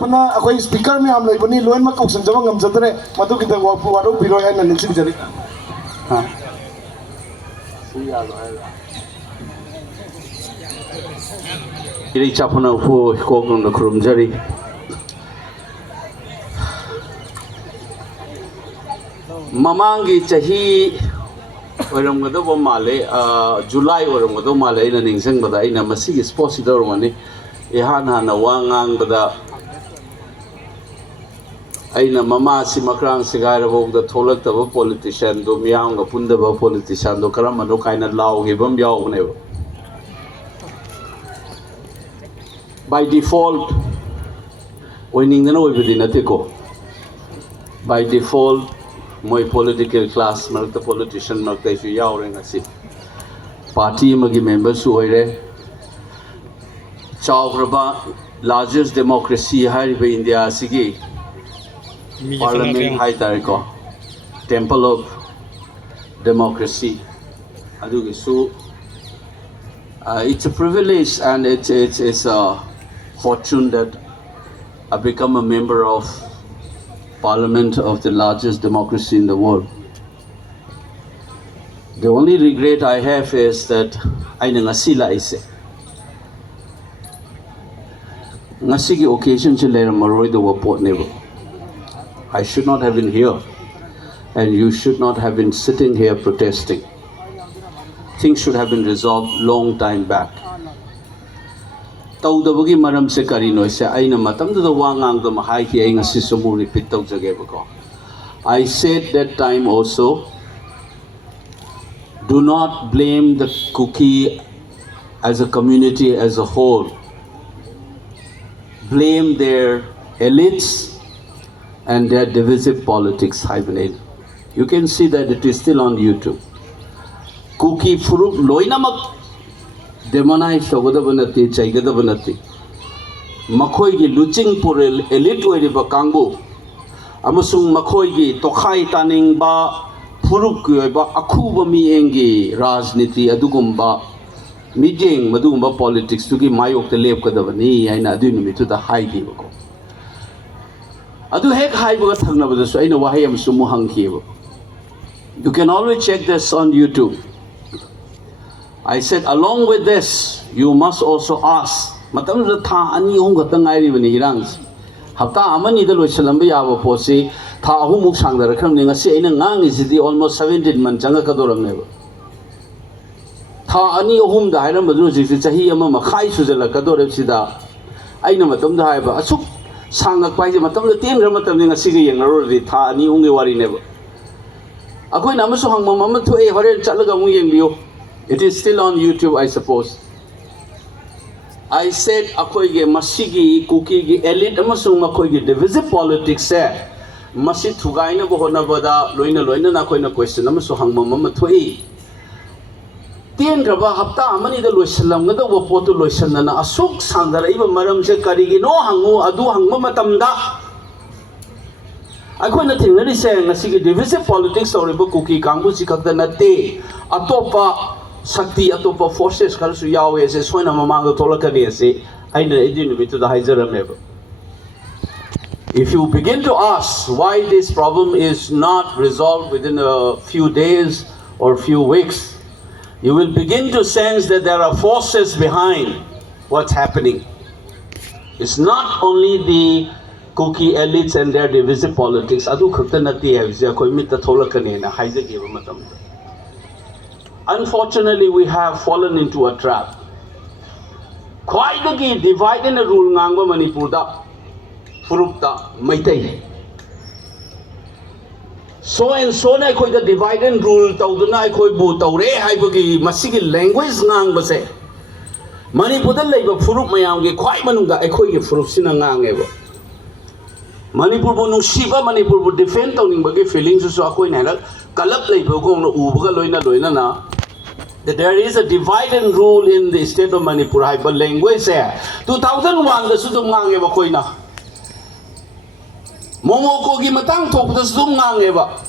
पना अखोई स्पीकर में हम लोग बनी लोन में कौन संजमा गम जतरे मधु की तरह वारो बिरो है न निश्चित जरी हाँ इरी चापना उपो कोकन द खुरुम जरी ममांगी चाही ओरमगदो माले जुलाई ओरमगदो माले इन निंगसंग बदा इन मसी स्पोसिदर मने इहान हाना वांगांग बदा अइना ममा सि मक्रांग सिगारबोग द थोलक्तब पॉलिटिशियन दो मियांग पुंदब पॉलिटिशियन दो करम मनो काइना लावगिबम यावने by default ओइनिंगदना ओइबदि नतेको by default moi political class marta politician marta isu yaure ngasi party magi members su oire chawraba largest democracy hariba india sigi parliament hai tariko temple of democracy adugi su it's a privilege and it's a fortune that I become a member of Parliament of the largest democracy in the world. The only regret I have is that I ngasila ise. Ngasigi occasion chilera maroi the wapot never. I should not have been here, and you should not have been sitting here protesting. Things should have been resolved long time back. तौदबगी मरम से करिनो से आइना मतम the वांगांग the महाई की आइना सिसमु repeat तौ जगे बको I said that time also, do not blame the Kuki as a community as a whole. Blame their elites and their divisive politics hibernate. You can see that it is still on YouTube. Kuki Furuk Loinamak demonize Togodabanati, Chaigadabanati. Makoigi Luching Puril, elite Wediba Kangu, Amasung Makoigi, Tokai Taning Ba, Purukba, Akuba Miengi, Rajniti, Adugumba, Mijing, Madumba politics, to give Mayok the Lepkadavani, and Adunimi to the high Gibako. Adu Hek High Bagatana with the Saina Wahayam Sumuhang Kibo. You can always check this on YouTube. I said, along with this, you must also ask. Matam the tha ani hung gatangai when he runs. Hafta amani the Lucilambi Ava Posi, Tha Humuk sang the reckoning a say in a ngang is the almost 17 man Jangadoram never. Tha ani hum the Hiram Madrus is a Hiyama Makai Suzela Kadore Sida. I know Matam the Hiba. Asuk sang a quite Matam the Tin Ramatam in a city and already Tha ani only worry never. A queen Amasuhang Mamma to a Hore Chalagamu and you. It is still on YouTube, I suppose. I said, Akoige Masigi, Kuki, elite, Amasung Makoigi, divisive politics said, Masi Tugaina Bohona Bada, Loina Loina Nakoina question, Amasuhang Mamma Tway. Tien Graba Hapta, Amani the Luislam, the Wapoto Luisana, Asuk Sandra, even Madam Zekarigi, no Hangu, Adu Hangmama Tamda. I couldn't think really saying, Masigi, divisive politics or Kuki, Kangusi Katanate, Atopa. Sakti atopa forces kalsu yawe se soina mamanga tolakani se aina edinu to the Haizara member. If you begin to ask why this problem is not resolved within a few days or few weeks, you will begin to sense that there are forces behind what's happening. It's not only the Kuki elites and their divisive politics. Adu khurtanati hai koi mitta tolakani na Haiza give matam. Unfortunately, we have fallen into a trap. Quite the divide and rule Nanga Manipurda, Furupta, meitei. So and so, I could the divide and rule Taudana, Koi Butaure, Hibagi, Masigi language Nang Base. Manipuda labor Furup Mayangi, quite Manunga, I could give Furupsina Nang ever. Manipur Bonu Shiva, Manipur would defend on Bagi feelings of Sakoinella, Kalap labor going to Ubuga Loina Loina. That there is a divide and rule in the state of Manipur, hyper language there. 2001, the Sudumang Eva Koina. Momoko Gimatang talk the Sudumang Eva.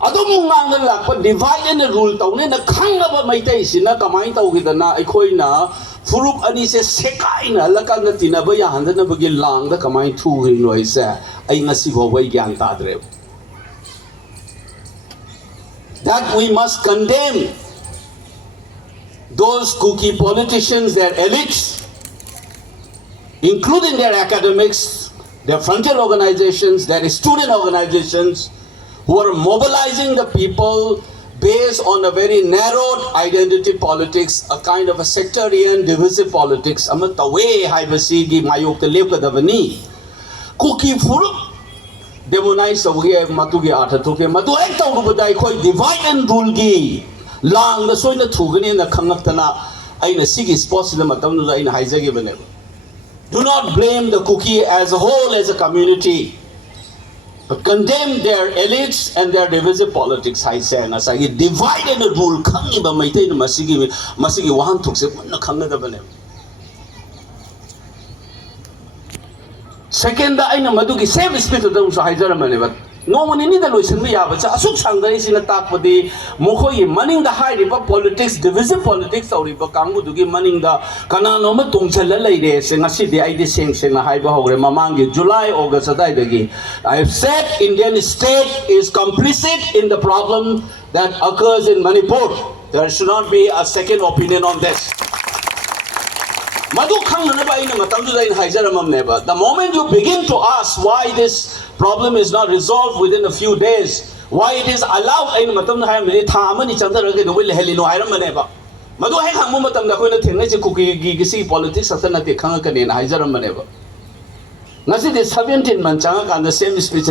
Adumang but divide and rule town in the Kang of a meitei, not a mind with the Na Ecoina, furup ani se sekai na lakan na tinaba ya handa na bagi lang da kamai thu ri noi se ai ngasi bo wai gyan ta dre that we must condemn those cookie politicians, their elites, including their academics, their frontier organizations, their student organizations, who are mobilizing the people based on a very narrowed identity politics, a kind of a sectarian, divisive politics. Amatawe haibasigi mayok televkadavani. Cookie furup demonize away matugi atatuke matu ekta ubadai koi divide and rule gi. Lang na soy na thugani na khangaktana ay na sige sports na matam na ay na haizagi bane. Do not blame the cookie as a whole, as a community, but condemn their elites and their divisive politics. I say na say divide and rule khangi ba meitei na masigi wahan thukse na khangada bane. Second ay na madugi same spirit da usa haizara mane ba. No one in the Lucian Yavacha, Asuk Sangari in a tapodi, Mokoy, manning the high river politics, divisive politics, or river Kangu to give manning the Kananoma Tungchella ladies, and a city I distinction, a high Mamangi, July, August, I have said Indian state is complicit in the problem that occurs in Manipur. There should not be a second opinion on this. The moment you begin to ask why this problem is not resolved within a few days, why it is allowed in politics, the 17 months the same speech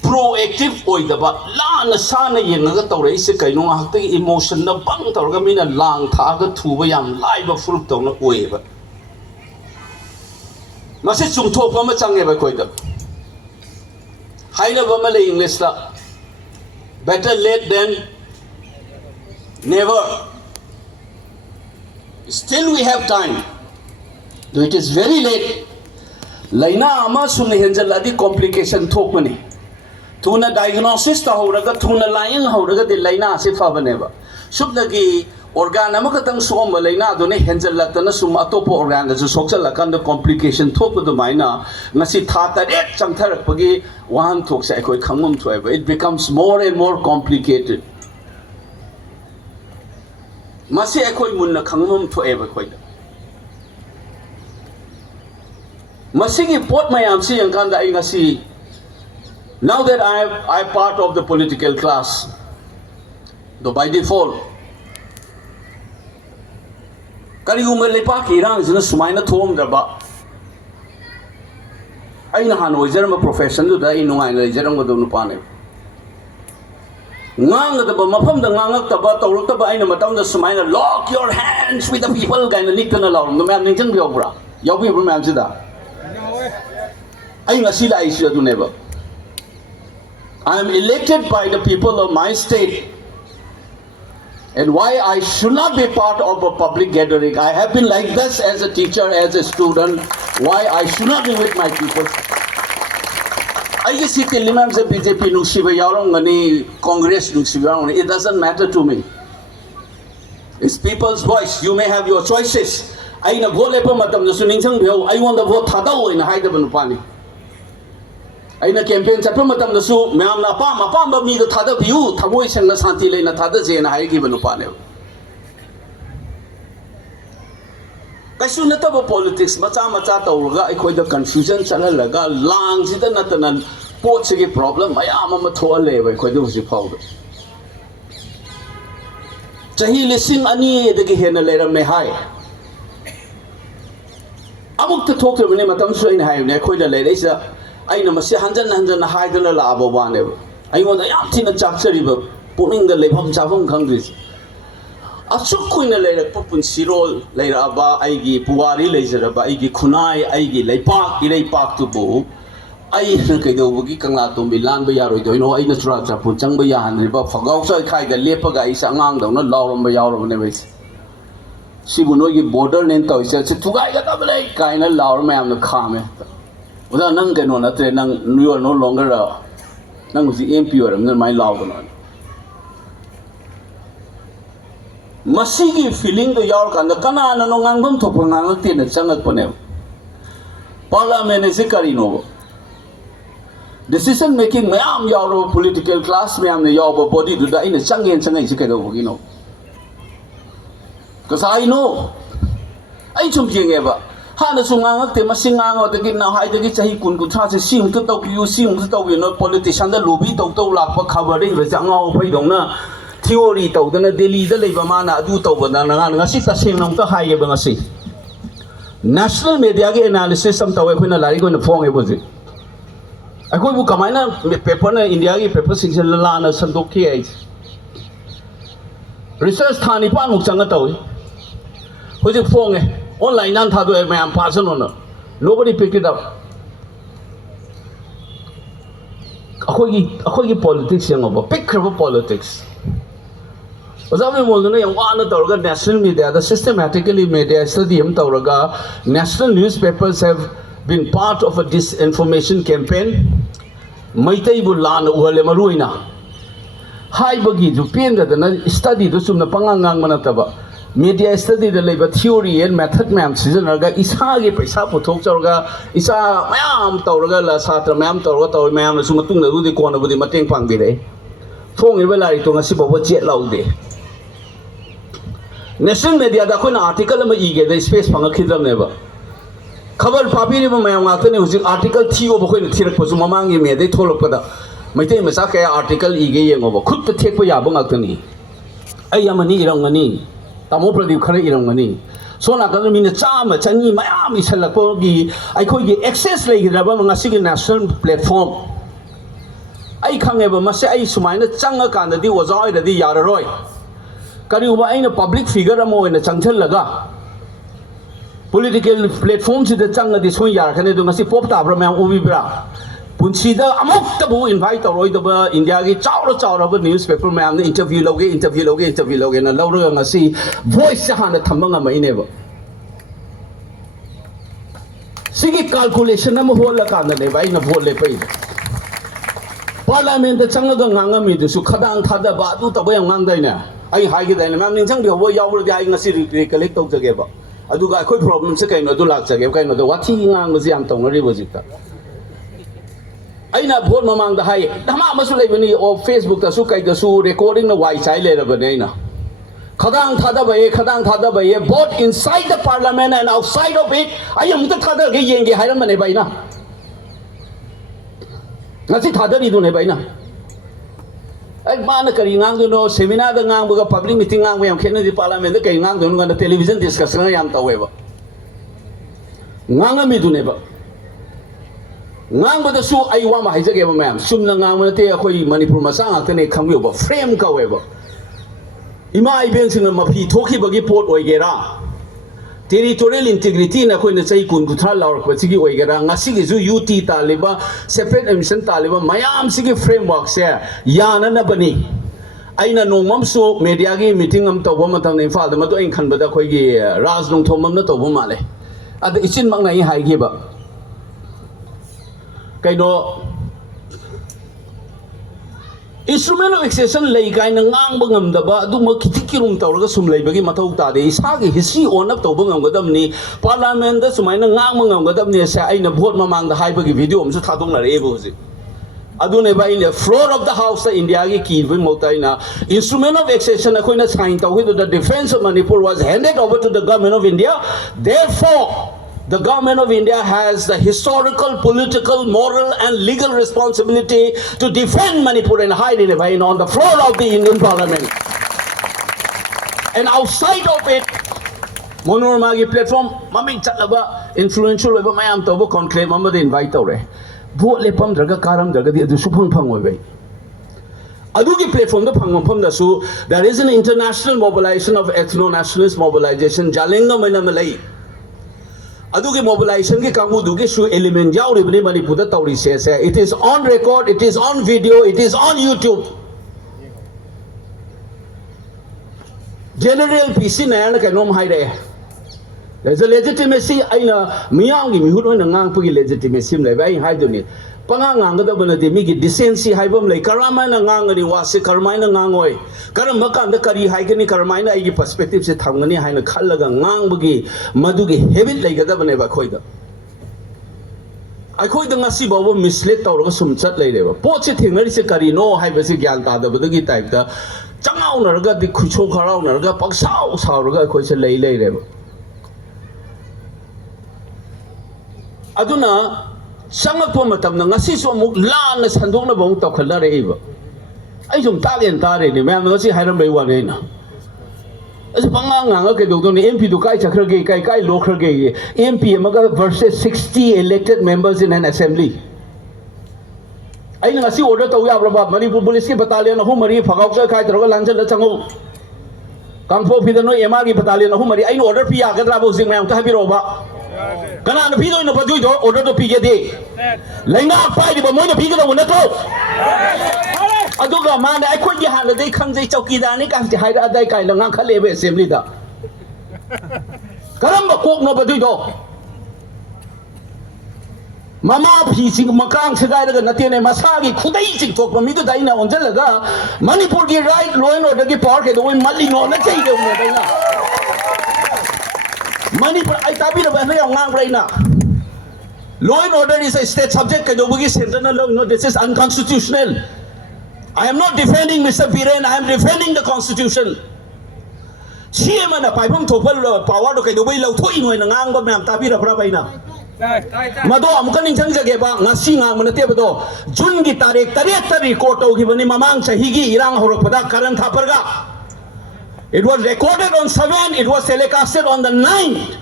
proactive oidaba lana sana yengaga tawre ise kaino hakta emotion na bang tawra mina lang thaga thuba yam laiba furup tawna oiba mase chungtho pa ma change ba koida haina ba ma le english la better late than never. Still we have time, though it is very late. Laina ama sunne henjaladi complication thokmani Tuna diagnosis ta horaga tuna lying horaga de laina se fabaneba subnagi organ amakatang som laina done henjalatana sum atopo organ da soksalakan the complication thok the maina ngasi thata re changtharak pagi wahan thok se ekoi khangum thoeba it becomes more and more complicated masi ekoi munna khangum thoeba koida masigi pot mayam si yang kanda ai ngasi. Now that I'm part of the political class, though by default, kariguma lepa kirang is na sumaina thom draba. Ay na hano izaram profession do da inungai na izaram ko doon pane. Ngang da ba mapam da ngangak taba tawrok taba ay na matang da sumaina lock your hands with the people guy na nikta na lawm no man ningchang biobra. Yawi bro man sida. Ay nga sila ay sila do never. I am elected by the people of my state, and why I should not be part of a public gathering. I have been like this as a teacher, as a student. Why I should not be with my people. I guess it limams the BJP nuksiba yarong ani Congress nuksiba yarong. It doesn't matter to me. It's people's voice. You may have your choices. I na go lepa matam na suningsang biho. I want to vote thadaw in hide banupani. I na campaign sa matam na su mayam na pa mi da thada biu thamoy sang na santi le na thada je na hai gi banupane. Kasu na tabo politics macha tawraga aikoi da confusion chalalaga lang sida natanan pot sige problem mayam ama thoale ba aikoi da husi phau chahi lising ani dagi hena leram me hai amuk ta thok bane matam su ina hai ne aikoi da le reisa aina masi hanjan haidana la abo bane ai wonda yam thina chakchari ba puning da lebham chafam khangris asuk kuina lerak pupun sirol leira ba aigi puwari leijara ba aigi khunai aigi leipak tu bu ai kai do bugi kangla to milan ba yaroi do no ai na chura chapu changba ya han riba phagau sai khai da lepaga ai sangang do na lawram ba yawram ne bai sibu no gi border nen to se thugai ga da lai kaina lawram ma am na khame Uda nang kano na tre nang you are no longer nang si MP or nang mai law kono. masigi feeling to yaur kan kana na no ngangbam thok ngang tin na changak pane parliament is karino decision making mayam yaur political class mayam ne yaur body du da in changen changai se kedo bogino because I know ai chum jenge ba ha na sungang te masingang o de na hai de chahi kun ku tha se sim to to yu sim to to no politician da lobby to to lak pa covering le changao phai dong na theory to da na Delhi da leiba mana adu to ba na nga si ta sing nong ta hai ba nga si national media ge analysis sam to we na lari ko na phong e bo ji ai ko bu kamai na paper na India ge paper section la na sandok ke ai research thani pa nuk chang ta we ho ji phong e online nan tha do e mayam person no nobody picked it up akhoi gi politics yang ba pick crab politics Oja Bimol na yang wana tawraga national media the systematically media study am tawraga national newspapers have been part of a disinformation campaign meitei bu lan uhale maruina hai bagi ju pen da na study do sumna pangangang manataba media study the labor theory and method ma'am season ga isa ge paisa puthok chorga isa mayam tawraga la satra mayam tawraga taw mayam na suma tung na ru de kon bu de mateng pang bi re phong iba lai to ngasi bawa jet lau de national media da khoi na article ma ige the space pang khidram ne ba khabar papi ni ma mayam ngate ne huji article thigo ba khoi na thirak pa su mamang ye me de tholok pa da maitei ma sa ka article ige yengo ba khut ta thek pa ya ba ngak ni ai amani irang ngani tamo pradeep khare irang ngani so na kan mi ne chama chani mayam isalak po gi ai khoi gi access lai gi ba ngasi gi national platform ai khange ba ma se ai sumaina changa kan da di ozai da di yararoi kari uba aina public figure amo ina changchal laga political platform si da changa di soy yar khane do ngasi pop ta bra mayam ubi bra punchi da amok ta bu invite roi da ba India gi chawra ba newspaper mayam ne interview loge na lawra ngasi voice sa hana thamanga mai ne ba sigi calculation am hola kan ne ba ina vote le pai parliament da changa ga nganga mi du su khadang thada ba du ta ba yang ngang dai na ai hai gi dai na mayam ning chang dio bo yaw ro di ai ngasi recollect tok jage ba adu ga khoi problem se kai no du lak jage kai no do wathi ngang ji am tong ri bo jita aina vote mamang da hai dama masu lai bani o Facebook ta su kai da su recording na wai chai le ra ba nei na khadang thada ba ye both inside the parliament and outside of it ai am ta thada ge yeng ge hai ram ne bai na ngasi thada ri du ne bai na ai mana kari ngang do no seminar da ngang ba public meeting ngang yam khen di parliament da kai ngang do no television discussion yam ta we ba ngang mi du ne ba ngang ba da su ai wa ma hai jage ba mayam sum na ngang ma te akhoi Manipur ma sang ta ne kham yo ba frame ka we ba ima ai ben sing ma phi thoki ba gi port oi ge ra territorial integrity na khoi na chai kun ku thra laur pa chigi oi ge ra ngasi gi ju UT taliba separate emission taliba mayam sigi framework se ya na bani aina nongmam su media gi meeting am to ba ma tang nei fa da ma do in khan ba da khoi gi raj nong thomam na to ba ma le ad ichin mak nai hai gi ba kaino instrument of accession lay kai na ngang bangam da ba du ma khitikirum tawraga sum lay bagi mathau ta de isa gi history on up to bangam gadam ni parliament da sumaina ngang bangam gadam ni sa aina vote mamang da hai bagi video am su thadong la re bo ji adu ne ba in the floor of the house the India gi ki bin motai na instrument of accession a koina sign ta wi the defense of Manipur was handed over to the government of India therefore the government of India has the historical, political, moral and legal responsibility to defend Manipur and hide it on the floor of the Indian Parliament. And outside of it, Monormagi platform, maming chatlaba, influential weba mayam tobo conclave mama de invite ore. Vote lepam draga karam draga di adu supang pangwebe. Adugi platform the pangam da su, there is an international mobilization of ethno-nationalist mobilization, Jalenga Manamalai. Adugi mobilization ki kamu dugi su element jaw ri bani Manipur da tawri se it is on record, it is on video, it is on YouTube. General PC na yan ka nom hai re there's a legitimacy aina miyang mi hudon ngang pugi legitimacy le bai hai duni panga ngang da bana de mi gi decency hai bam le karama na ngang ri wa se karmai na ngang oi karam makam da kari hai gani karmai na ai gi perspective se thangani hai na khallaga ngang bugi madu gi habit le ga da bane ba khoi da ai khoi da ngasi ba bo mislead taw ga sum chat le re ba po che thengari se kari no hai ba se gyan ta da ba gi type da changau na ga di khucho kharau na ga pak sao sao ga khoi se lei lei re ba aduna sangakpo matam na ngasi so muk lan na sandok na bong taw khala re iba ai jom ta len ta re ni ma'am ngasi hairam bai wa re na as panga nga ke do ni MP du kai chakra ge kai lo khra ge MP amaga versus 60 elected members in an assembly ai ngasi order taw ya bra manipur police ke battalion hu mari phagau sa khai tro lan la changu kangpo phidano MR ki battalion hu mari ai order pi ya ga dra bo sing ma ta bi ro ba kana na pido ina padu do order to pige de lenga pai di ba mo na pige do na to aduga ma na ai khoi gi han de khang jai chauki da ni ka ji hai da dai kai la ngang khale be assembly da karam ba kok no padu do mama phi sing makang sagai da na te ne masagi khudai sing tok ba mi do dai na onjal ga manipur ki right law and order ki power ke do mali no na chai de ne dai na Manipur, I tabi na ba na yung ngang right na. Law and order is a state subject. Kaya bugi central law. No, this is unconstitutional. I am not defending Mr. Biren. I am defending the Constitution. Siya man na paipong topal power do kaya bugi law to inoy na ngang ba na tabi na para ba ina. Mado am kaning sang jage ba ngasi ngang mo na tiya ba do. June ki tarik record to giba ni mamang sa higi irang horok pada karan thapar ga. It was recorded on 7, it was telecasted on the 9th.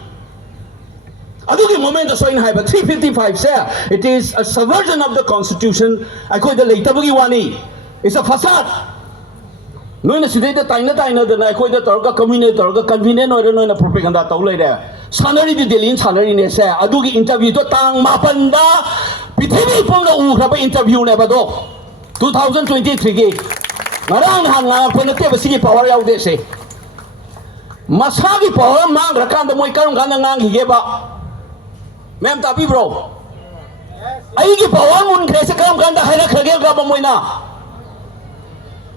Adugi moment so in haiba 355 say it is a subversion of the constitution. I call the later bugi wani. It's a facade. No na sidai da taina da na koi da torga community torga convenient or no na propaganda taw lai da. Sanari di delin sanari ne say adugi interview to tang mapanda pithibi pong na ukra ba interview ne ba do 2023 gi. Ngarang han nga pa na te ba sige power yaw de say. Masagi power mang rakan da moy karong kan ngang hige ba. Ma'am tapi bro. Ai gi power mun kre se karong kan da haira khage ga ba moy na.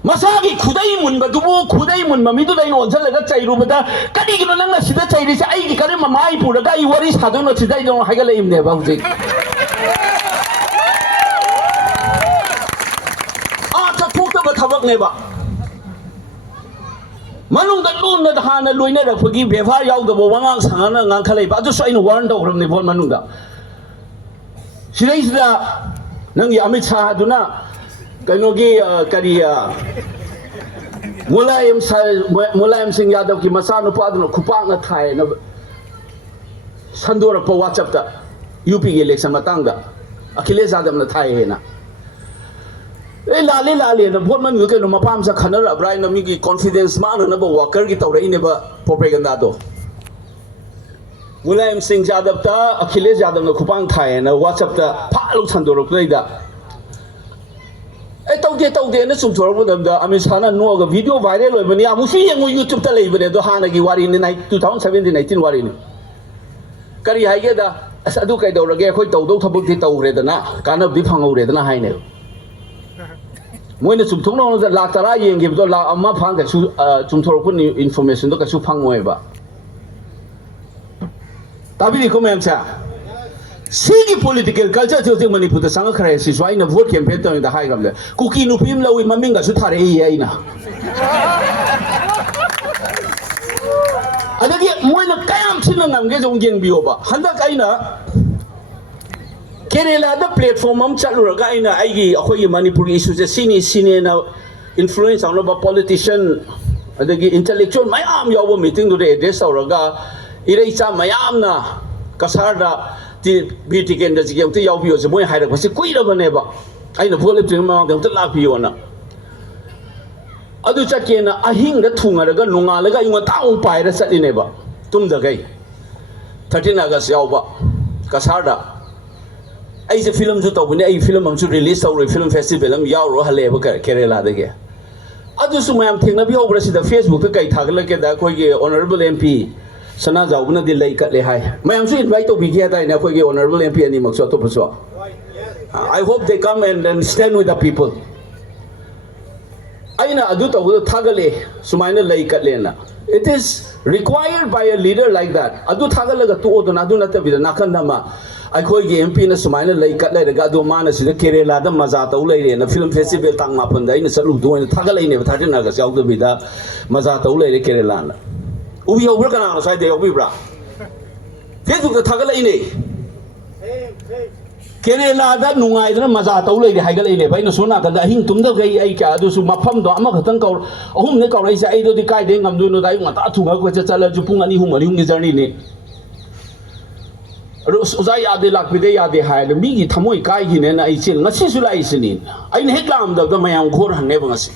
Masagi khudai mun ba dubu khudai mun ma mi du dai no jal ga chai ru ba da kadi gi no nang na sida chai ri se ai gi kare ma mai pu da ai wari sa do no sidai do ha ga le im ne ba hu ta thuk ta ba thabak ne ba manung da lun na ha na loina da phagi befa yaw da bo wangang sang na ngang khalai ba ju so ina warn da ram ne bon manung da sidai sida nang ya amit sa aduna kaino gi kariya mulayam singh yadav ki masano pa aduna khupang na thai na sandora pa whatsapp da UP ge election matang da Akhilesh Yadav na thai he na lali na vote man ke no mapam sa khanar abrai na mi ki confidence man na ba worker ki tawrai ne ba propaganda do Mulayam Singh Yadav ta Akhilesh Yadav na khupang thai na WhatsApp ta phalu thandorok lai da ai tawde na sum thorok da Amit Shah na no ga video viral oi bani amu fi yang YouTube ta lei bane do hana gi wari ni 2017 19 wari ni kari hai ge da adu kai do rage khoi taw do thabuk ti taw re da na kanab di phangau re da na hai ne moina sum thong no la tara yeng gi do la amma phang ka su sum thorok kun information do ka su phang moi ba tabi ni ko mem cha sigi political culture jo jing Manipur da sang khare si swai na vote campaign ta da hai gam le kuki nu pim lawi maming ga su thare ai na adagi moina kayam thina ngam ge jong jeng biyo ba handa kaina Kerala da platform am chalu ga ina aigi akhoi Manipur issue je sini na influence on ba politician adagi intellectual mayam yaw meeting do address auraga irei cha mayam na kasarda ti beauty ken da jigem ti yaw biyo je moi haira basi kuira bane ba aina phole tri ma ga ta la biyo na adu chake na ahing da thunga daga nunga laga inga taung pai ra sat ne ba tum da gai 13 August yaw ba kasarda ai je film ju to bune ai film am ju release aw film festival am yaw ro hale ba Kerala da ge adu su mayam thingna bi obra si da Facebook ta kai thagla ke da koi ge honorable MP Sana Zaubuna de Lake at Lehai. My am invite to be here in a honorable MP and Moxoto. I hope they come and stand with the people. Aina aduta wudu thagale sumaina lay katlena. It is required by a leader like that. Adu thagalaga tu odon adu natabida nakandama. I call the MP na sumaina lay katle the gado mana si the Kerala the Mazata Ulay and a film festival tang mapanda in a saludo and thagale never tatina gas the vida Mazata Ulay Kerala. We are working on the side of Vibra. This is the thagale. Kerala that Nungai Mazata Ulay the Hagale by Sona that I think Tunda Gay do Sumapam do Amakatanko, whom the Korea Aido the Kaiding and do not I want to go with the Salajupung Humum is early. Rosaya de la Pidea de High, the Migi Tamui Kaigin and I chill, not Sisulising. I hate lamb of the Mayam Kor and never see.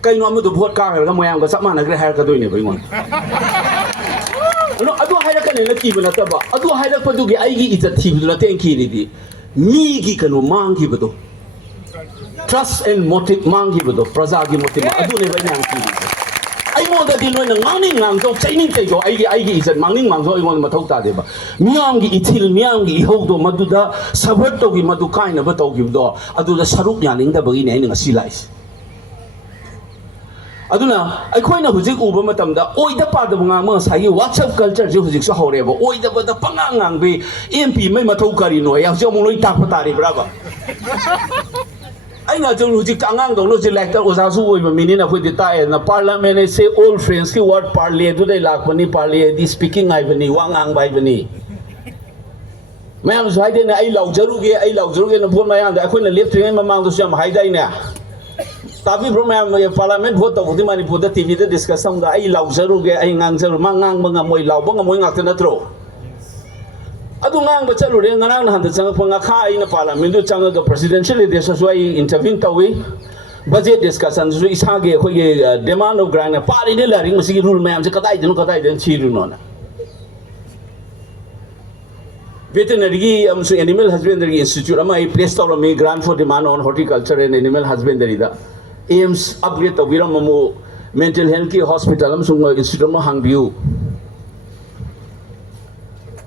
Can you to put car and Mayam got some other hair doing everyone? No, I don't hide a can in a TV. I don't hide a Padugi. I eat a TV to attend Kiri. Migi can mangi bedo. Trust and motive mangi bedo. Prazagi motive. I don't ever know. I know that you know the morning and so training take your I is at morning man so you want Matota deba. Miangi itil miangi hold to Maduda, Sabertogi Madukaina, but Ogi do. I do the Saruk Yaning the Bagin and a sea lice. Aduna, I quite know who's Ubamatam, the Oida part of Mamos, I watch up culture, Josix, however, Oida, but the Pangang be MP, Mematokari, no, Yazomoi Tapatari, brava. I know who's Kangang, don't know like that was also with Menina with the tie and the parliament, they say old friends, he word parley, do they like when he parley, this speaking Ivany, Wangang by Vani. Ma'am, so I didn't I love Jeruge, and put my hand, I couldn't live to him among the Sham Haidina. Tapi program parliament vote of the money put the TV to discuss some the I love Zeruge, I answer Mangang, Mangamoy, Laubong, after the throw. Adungang, but Saluring around 100 in the parliament, the presidential, this is why intervened away. Budget discussions, Ishage, demand of grant, a party in the learning, see rule ma'am, the Katai, the Katai, then children. Veterinary Animal Husbandry Institute, I placed on me grant for demand on horticulture and animal husbandry. Aims upgrade the Viramamu Mental Health Care Hospital, Institute Hangview.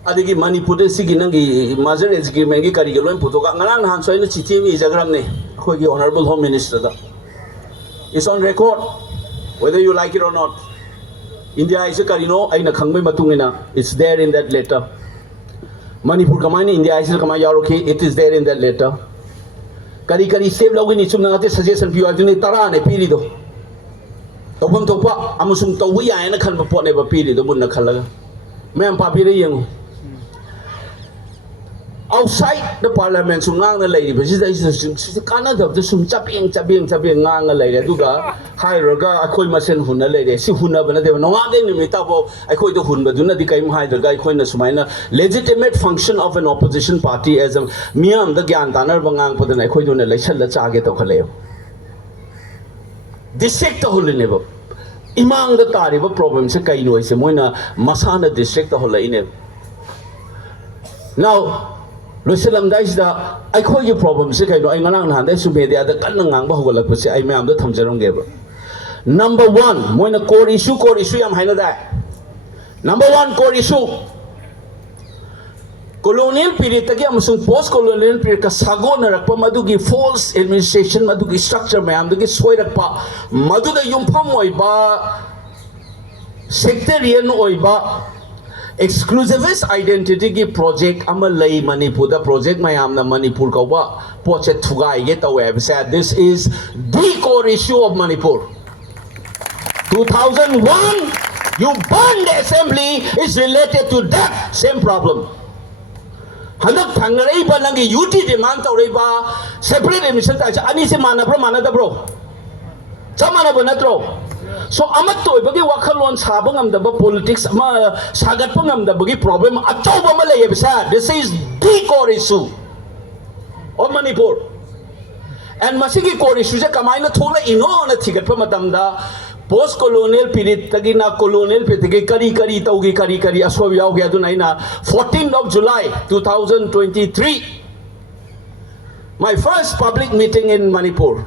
Adigi money put a siginangi, Mazar is giving a curriculum, Putokangan, Hanso in the city is a gramne, Honorable Home Minister. It's on record, whether you like it or not. India is a Karino, Aina Kangme Matungina, it's there in that letter. Manipur Kamani, India is Kamayaroke, it is there in that letter. Kari save login is not suggestion you are doing Tarana period. Topam Topa, Amusum Tawia and a Kanpot never period, the Bunakala. Ma'am Papi outside the parliament, Sumanga lady, but she's the Canada of the Sum Chapping, Nanga lady, Duga, Hiraga, Akoimasen Huna lady, Sihuna, but they were no other than Mitabo, I quite the Hun, but do not become high the guy Coinus Minor, legitimate function of an opposition party as a Miam the Gantaner Bangang for the Nakoidun election, let's target of Haleo. District the whole level. Imang the Tariba problem, Sakaino is a Moina Masana district the whole in. Now, Lucilam dies the I call you problems, I know I'm on that's to be the other Kanang Bahuala, which I may have the Tamjaron gave. Number one, when a core issue, I'm high that. Number one core issue. Colonial period, again, some post colonial period, Sagona, Madugi, false administration, Madugi structure, ma'am, the Soyapa, Maduga Yumpam Oiba, sectarian Oiba. Exclusivist identity project Amalay Manipur the project Mayamna Manipur Kawa Pochet Tugai get away said this is the core issue of Manipur. 2001 you burned the assembly is related to that same problem. Hanak Tangaray Banangi UT demand Reba separate emission Anisi Manabra bro. Samana Bonatro. So amat to bagi wakalon sabang the politics sagat pang the bagi problem achaw malay bisa. This is the core issue of Manipur. And masigi core issue sa kamay na thola ino na tigat pa madamda post colonial period tagi na colonial period kari taugi kari aswa yaw gaya dunay na 14th of July 2023. My first public meeting in Manipur.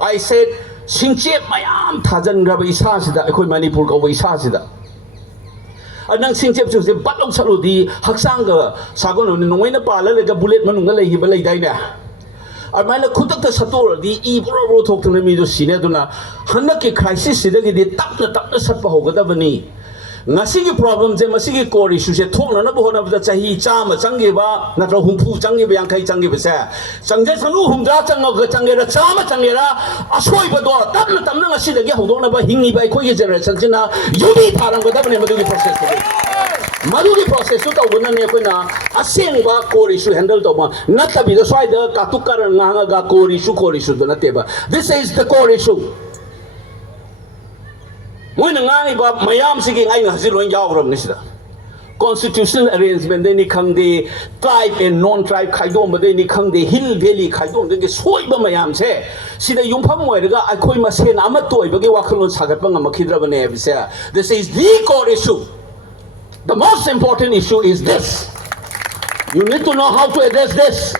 I said Singchep mayam thajan grab isa sida ekoi Manipur ka isa sida nang sing chep chu se bat long salu di haksang ga sagon ni nongoi na pala le ga bullet manung ga lei hi ba lei dai na armaina khutak ta sator di I bro thok thang mi do sine duna hanak ki crisis sida gi di tapna sat pa hoga bani ngasi gi problem je masi gi core issue se thok na bo na ba chahi chama changi ba na tro humpu changi ba yang khai changi ba sa changje sanu humda chang ga changi ra chama changi ra asoi ba do tapna ngasi de gi hodok na ba hingi ba khoi gi generation china yumi tharang ga bani madu gi process ko madu gi process to ba na ne ko na aseng ba core issue handle to ba na ta bi do swai da ka tu kar nga ga core issue do na te ba this is the core issue When ngangi ba mayam sige ngai na hasiron yawram ni sida constitutional arrangement de ni khangde tribe and non tribe khaidom de ni khangde hill valley khaidom de soi ba mayam se sida yumpham moi daga akhoi ma sen ama toi ba ge wakhalon sagat ba ngam khidra ba ne bisa this is the core issue the most important issue is this you need to know how to address this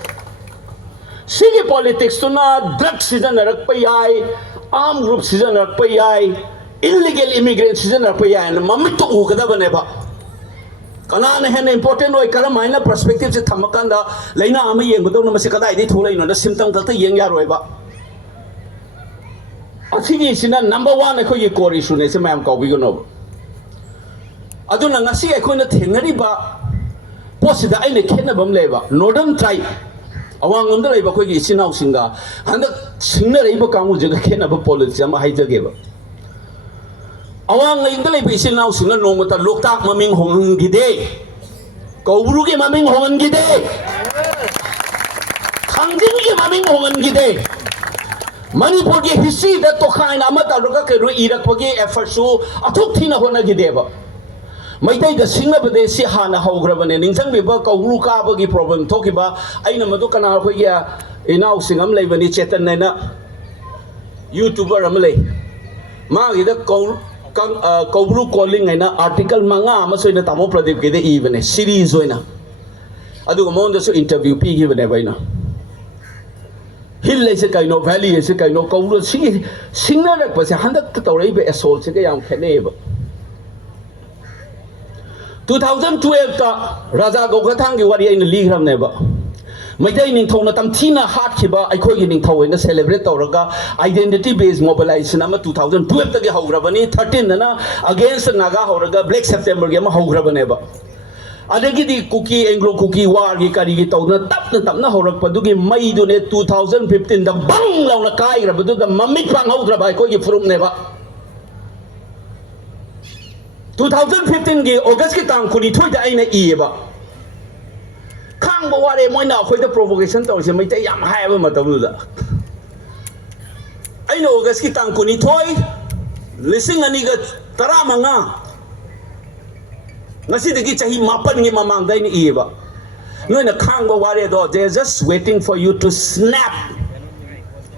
sige politics to na drug season rak pa yai armed group season rak pa yai illegal immigrant season rak pa yai na mamit to ukada ba ne ba kana na hen important oi kala maina perspective se thamakanda leina ama yeng bodong na masi kadai dei tholai no na symptom ta yeng ya roi ba asigi sina number 1 ko ye core issue ne se mayam ka bi go no aduna ngasi ko na thenari ba posida ai ne khena bam le ba northern tribe awang ngom da lai ba ko gi sinau singa handa singna rei ba kamu jaga khena ba politics ama hai jage ba awang ngai da lai ba sinau singa nong ta loktak maming hong gi de kaubru gi maming hong gi de khangjing gi maming hong gi de manipur gi history da to khaina ama ta ro ka ro irak pa gi effort su athuk thina hona gi de ba meitei da singna bade si hana hograbane ningchang be ba kaulu ka ba gi problem thoki ba aina madu kana khoi ya inau singam leibani chetan na youtuber am lei ma gi da kaulu calling aina article manga ama soina tamo pradeep ge de ibane series oina adu mo nda so interview pi gi bane baina hill se kaino valley se kaino kaulu singna rak pa se handak ta tawrei be assault se ga yam khene ba 2012 ta Raja Gogathang gi wari aina ligram ne ba meitei ning thona tam thina hat khiba aikhoi gi ning thawena celebrate tawraga identity based mobilization ama 2012 ta gi hograbani 13 na against naga horaga black september gi ama hograbane ba adagi di cookie anglo cookie war gi kari gi tawna tapna horak pa dugi mai du ne 2015 da bang launa kai gra bu da mamik pang hogra ba aikhoi gi from ne ba 2015 gi August ki tang kuni thoi da aina I ba khang ba ware moina khoi da provocation taw se mai ta yam hai ba matam da aina August ki tang kuni thoi lising ani ga tara manga ngasi de gi chahi mapan gi mamang da I ba noina khang ba ware do they are just waiting for you to snap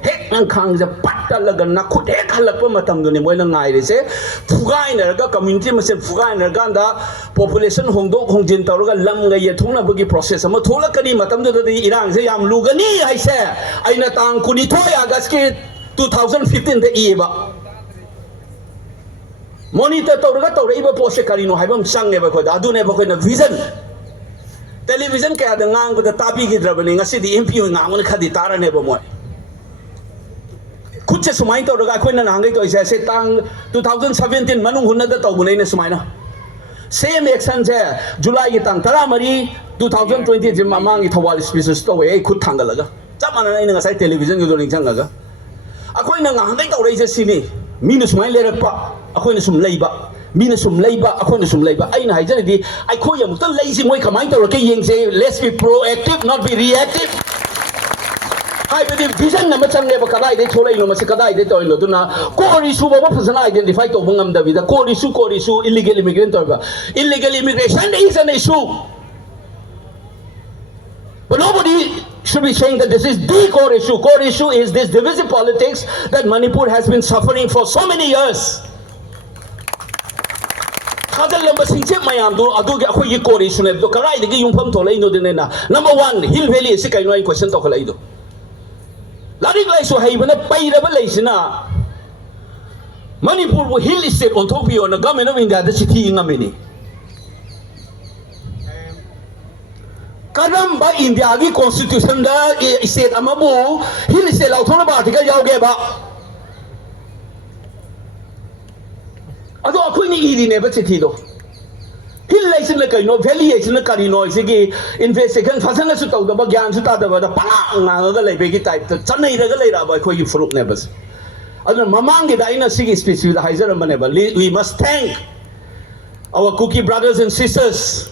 hek nang khang ja patta laga na khut hek halak pa matam do ne moi la ngai re se fugai na ga community ma se fugai na ga da population hongdok hongjin tar ga lam ga ye thongna bagi process ma thola kani matam do de irang se yam lugani hai se aina tang kuni thoi august ke 2015 de I ba monitor tar ga tar iba post kari no haibam sang ne ba ko da adu ne ba ko na vision television ka da ngang ko da tapi gi drabani ngasi di mp ngang ne khadi tara ne ba moi kuche sumai to daga khoi na nangai to se tang 2017 manung hunna da to bunai ne sumai na same action je july gi tang tara mari 2020 jim mamang gi thawal species to we khut thangal ga chamana na ina sai television gi do ning chang ga akhoi na ngangai to rei je sini mi na sumai lerak pa akhoi na sum leiba mi na sum leiba akhoi na sum leiba aina hai jani di akhoi yam ta lei si moi kamai to ke yeng se let's be proactive not be reactive hai bedi vision na machang ne ba kadai de tholai no ma se kadai de toy lo tuna core issue ba phasana identify to bangam da vida core issue illegal immigrant to ba illegal immigration is an issue but nobody should be saying that this is the core issue is this divisive politics that Manipur has been suffering for so many years khadal lamba singche mayam do adu ge akhoi gi core issue ne do karai de gi yungpham tholai no de na number 1 hill valley se kai no question to khalai do Larik lai so hai bana pai ra ba lai sina Manipur wo hill state on top yo na government of India da city ngam ni karamba India gi constitution da state amabu hill state lauthona ba article yauge ba ado akhoi ni iri ne ba chithi do hill lesin le kaino valley lesin le kari no sigi investigation phasana su tawda ba gyan su ta da ba da pa nga ga le be gi type ta chanai da ga le ra ba khoi gi fruit ne bas ado mamang gi da ina sigi speech da haizer ba ne ba we must thank our cookie brothers and sisters